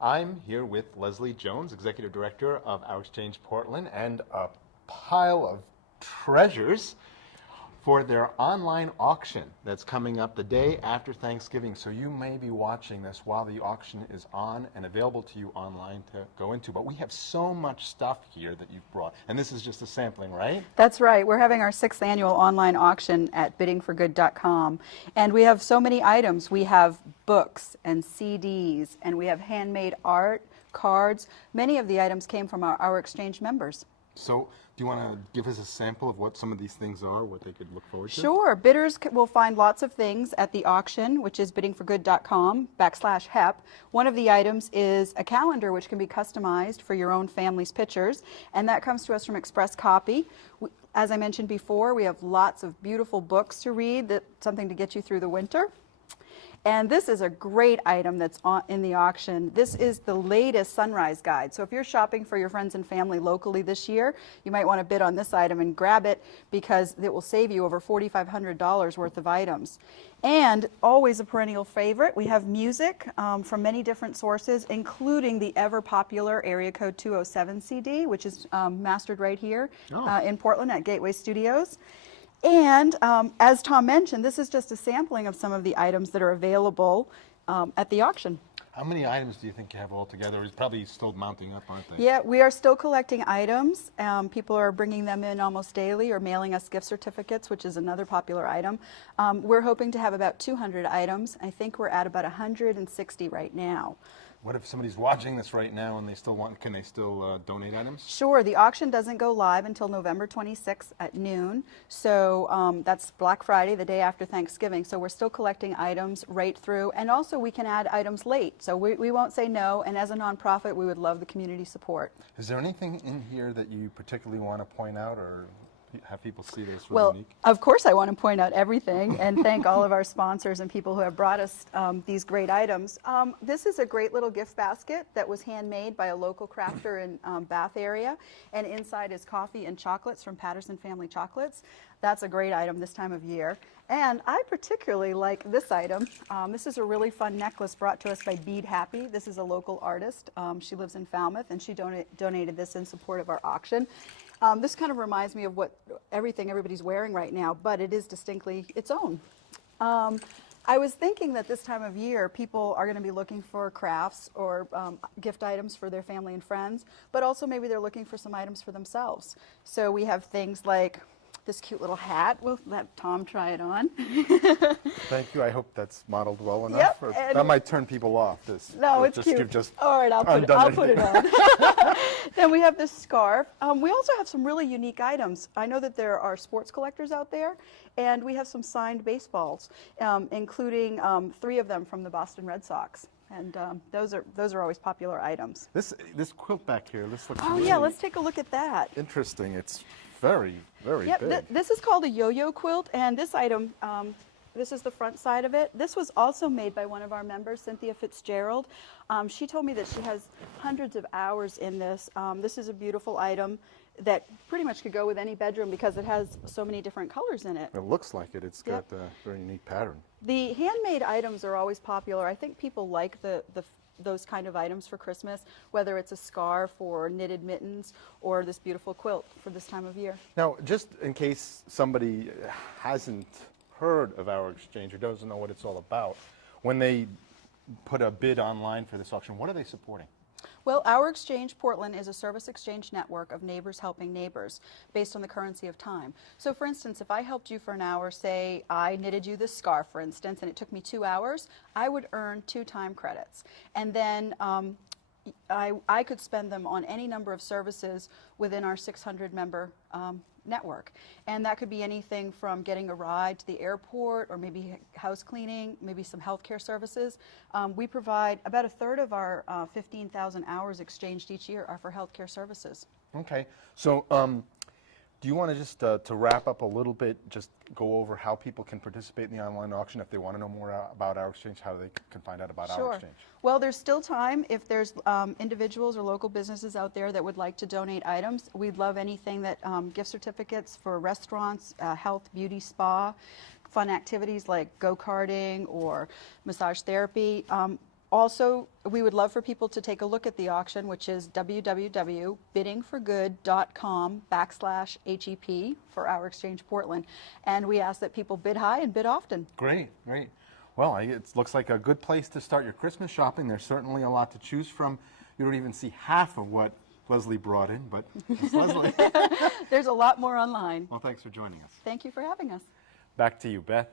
I'm here with Leslie Jones, Executive Director of Our Exchange Portland, and a pile of treasures for their online auction that's coming up the day after Thanksgiving. So you may be watching this while the auction is on and available to you online to go into. But we have so much stuff here that you've brought. And this is just a sampling, right? That's right. We're having our 6th annual online auction at biddingforgood.com. And we have so many items. We have books and CDs, and we have handmade art, cards. Many of the items came from our exchange members. So do you want to give us a sample of what some of these things are, what they could look forward to? Sure. Bidders will find lots of things at the auction, which is biddingforgood.com/HEP. One of the items is a calendar which can be customized for your own family's pictures, and that comes to us from Express Copy. As I mentioned before, we have lots of beautiful books to read, something to get you through the winter. And this is a great item that's in the auction. This is the latest sunrise guide. So if you're shopping for your friends and family locally this year, you might want to bid on this item and grab it because it will save you over $4,500 worth of items. And always a perennial favorite, we have music from many different sources, including the ever popular Area Code 207 CD, which is mastered right here in Portland at Gateway Studios. And as Tom mentioned, this is just a sampling of some of the items that are available at the auction. How many items do you think you have all together? It's probably still mounting up, aren't they? Yeah, we are still collecting items. People are bringing them in almost daily or mailing us gift certificates, which is another popular item. We're hoping to have about 200 items. I think we're at about 160 right now. What if somebody's watching this right now and they still want, can they still donate items? Sure. The auction doesn't go live until November 26th at noon. So that's Black Friday, the day after Thanksgiving. So we're still collecting items right through. And also we can add items late. So we won't say no. And as a nonprofit, we would love the community support. Is there anything in here that you particularly want to point out or have people see that it's really unique? Of course I want to point out everything and thank all of our sponsors and people who have brought us these great items. This is a great little gift basket that was handmade by a local crafter in Bath area, and inside is coffee and chocolates from Patterson Family Chocolates. That's a great item this time of year. And I particularly like this item. This is a really fun necklace brought to us by Bead Happy. This is a local artist. She lives in Falmouth, and she donated this in support of our auction. This kind of reminds me of everything everybody's wearing right now, but it is distinctly its own. I was thinking that this time of year, people are going to be looking for crafts or gift items for their family and friends, but also maybe they're looking for some items for themselves. So we have things like this cute little hat. We'll let Tom try it on. Thank you. I hope that's modeled well enough. Yep, that might turn people off. No, it's cute. All right, I'll put it on. Then we have this scarf. We also have some really unique items. I know that there are sports collectors out there, and we have some signed baseballs, including 3 of them from the Boston Red Sox. And those are always popular items. This quilt back here, this looks really yeah, let's take a look at that. Interesting. It's very, very big. This is called a yo-yo quilt, and this item, this is the front side of it. This was also made by one of our members, Cynthia Fitzgerald. She told me that she has hundreds of hours in this. This is a beautiful item that pretty much could go with any bedroom because it has so many different colors in it. It looks like it. It's got a very unique pattern. The handmade items are always popular. I think people like those kind of items for Christmas, whether it's a scarf or knitted mittens or this beautiful quilt for this time of year. Now, just in case somebody hasn't heard of Our Exchange or doesn't know what it's all about, when they put a bid online for this auction, what are they supporting? Well, Our Exchange Portland is a service exchange network of neighbors helping neighbors based on the currency of time. So for instance, if I helped you for an hour, say I knitted you this scarf, for instance, and it took me 2 hours, I would earn 2 time credits. And then I could spend them on any number of services within our 600 member network. And that could be anything from getting a ride to the airport or maybe house cleaning, maybe some healthcare services. We provide about a third of our 15,000 hours exchanged each year are for healthcare services. Okay. So do you want to just, to wrap up a little bit, just go over how people can participate in the online auction if they want to know more about Our Exchange, how they can find out about Our Exchange? Well, there's still time if there's individuals or local businesses out there that would like to donate items. We'd love anything that gift certificates for restaurants, health, beauty, spa, fun activities like go-karting or massage therapy. Also, we would love for people to take a look at the auction, which is www.biddingforgood.com/HEP for Our Exchange Portland. And we ask that people bid high and bid often. Great, great. Well, it looks like a good place to start your Christmas shopping. There's certainly a lot to choose from. You don't even see half of what Leslie brought in, but it's Leslie. There's a lot more online. Well, thanks for joining us. Thank you for having us. Back to you, Beth.